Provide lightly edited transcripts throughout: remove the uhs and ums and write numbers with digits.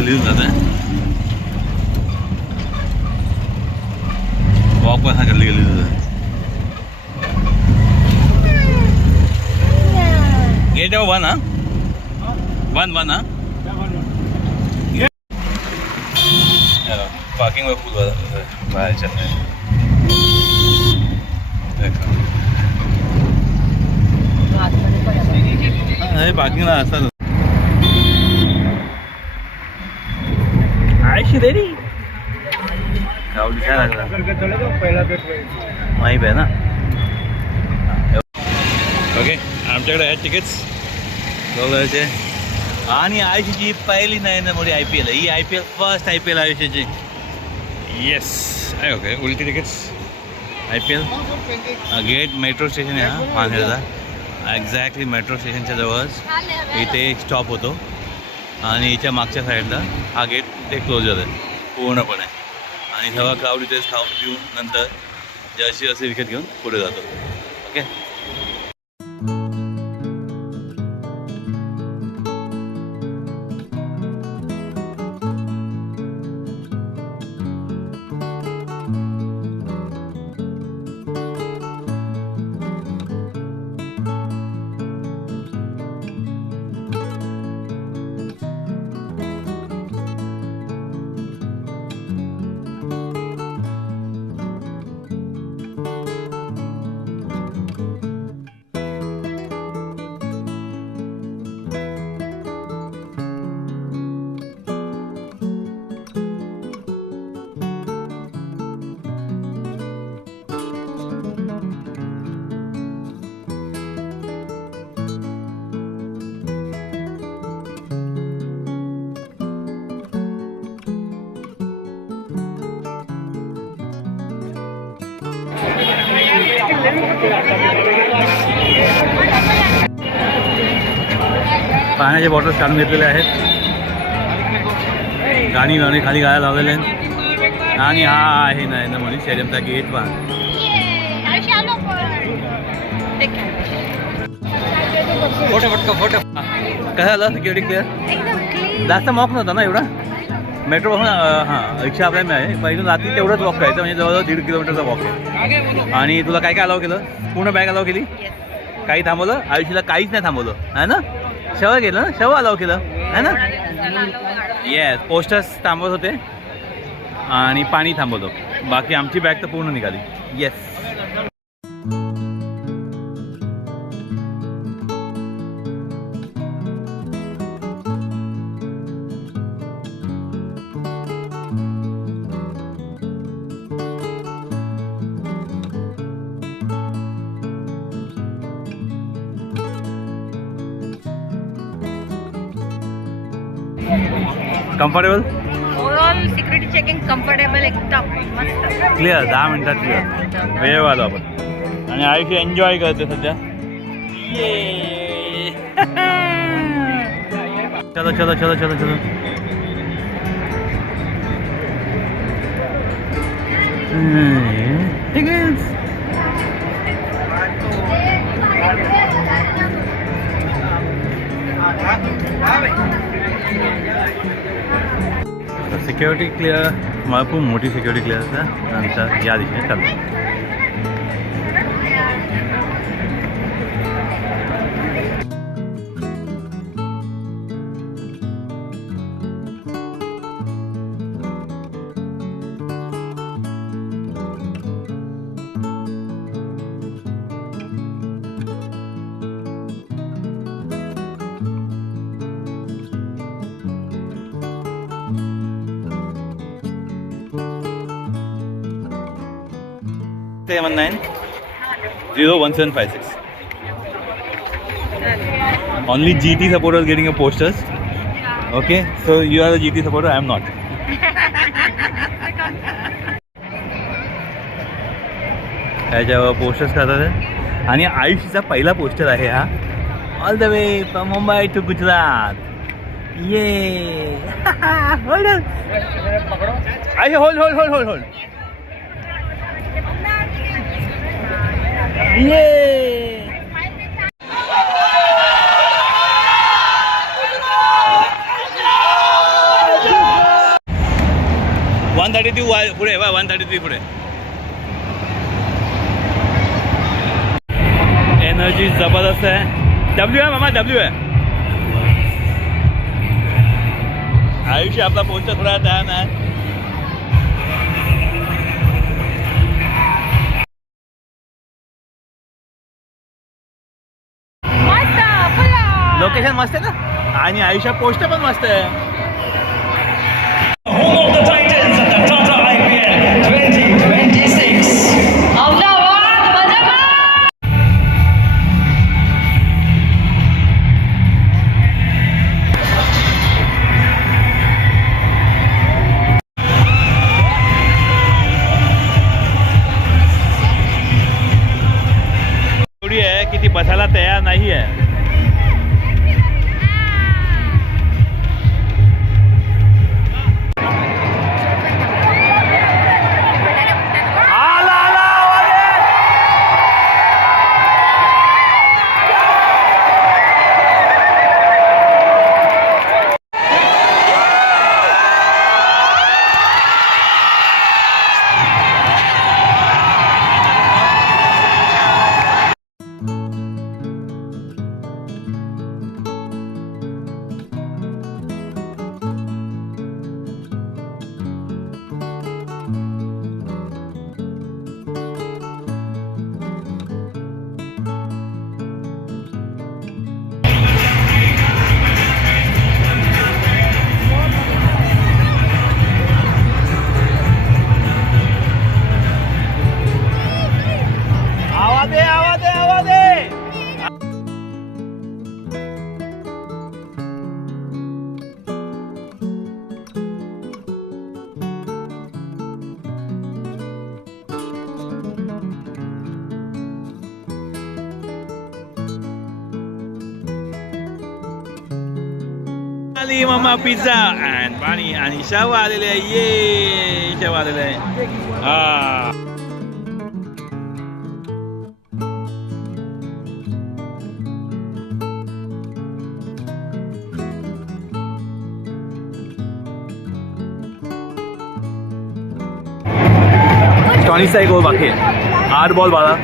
गल्लीतून जात आहे. वॉक पण हा गल्लीतून जात आहे. गेट आहे वन. हा वन. हा पार्किंग में फुल बाहर चल रहे हैं. पार्किंगला असतात. आयशी रेडी गावडी काय लागला माहीत आहे ना. ओके आमच्याकडे आहेत तिकीट्स दोघांचे. आणि आयुष्याची पहिली नाही ना मोठी IPL आहे ही. IPL फर्स्ट IPL आयुष्याची. येस आहे. ओके उलटी tickets IPL. Gate metro station आहे हा पानहेरचा. एक्झॅक्टली मेट्रो स्टेशनच्या जवळच इथे स्टॉप होतो. आणि याच्या मागच्या साईडला हा गेट ते क्लोज आहे पूर्णपणे. आणि सगळा क्राऊड इथेच खाऊन पिऊन नंतर जर्सी असे विकेट घेऊन पुढे जातो. ओके पाण्याचे बॉटल्स काढून घेतलेले आहेत. गाणी खाली गायला लावलेले आहेत. आणि हा आहे ना म्हणून स्टेडियमचा गेट पण. फोटो कसं झालं सिक्युरिटी क्लिअर. जास्त मॉक नव्हता ना एवढा. मेट्रो हां रिक्षा आपल्याला आहे पण इथून रात्री तेवढंच वॉक करायचं. म्हणजे जवळजवळ 1.5 किलोमीटरचा वॉक आहे. आणि तुला काय अलाव केलं. पूर्ण बॅग अलाव केली. काही थांबवलं आयुष्याला काहीच नाही थांबवलं आहे ना. शेव केलं ना. शेव अलाव केलं आहे ना. येस पोस्टर्स थांबवत होते आणि पाणी थांबवतो. बाकी आमची बॅग तर पूर्ण निघाली. Yes comfortable. Overall security checking comfortable एकदम मस्त क्लिअर. 10 मिनिटात क्लिअर. वेळ आलो आपण. आणि आयुष्य एन्जॉय करते सध्या. चलो चलो चलो चलो चलो. Security clear. मला खूप मोठी सिक्युरिटी क्लिअर असतं. नंतर या दिशेने चालतो. Seven 9 01756. Only GT supporters getting a posters. Okay, so you are a GT supporter. I am not. याच्यावर पोस्टर्स करतात. आणि आयुष्याचा पहिला पोस्टर आहे हा. All the way from Mumbai to Gujarat. ये होल्ड आयुष्य hold hold hold hold hold. ये 132 पुढे 133 पुढे. एनर्जी जबरदस्त आहे. डब्ल्यू आहे मामा, डब्ल्यू आहे. आयुष्य आपला पोहोचत थोडा तयार नाही. लोकेशन मस्त आहे ना आणि आयुष्य पोस्ट पण मस्त आहे. Home of the Titans at the Tata IPL 2026. एवढी आहे की ती बसायला तयार नाही आहे. आली मामा पिझ्झा अँड पाणी आणि शाव आलेले आहे. ये शाव आलेले आहे. हा टॉनीचा एक ओव्हर बाकी आहे. 8 ball 12.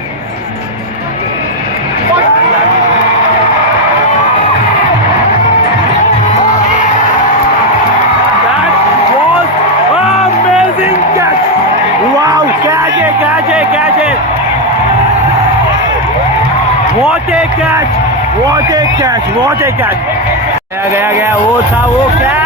What a catch! What a catch! गया वो था वो कैच.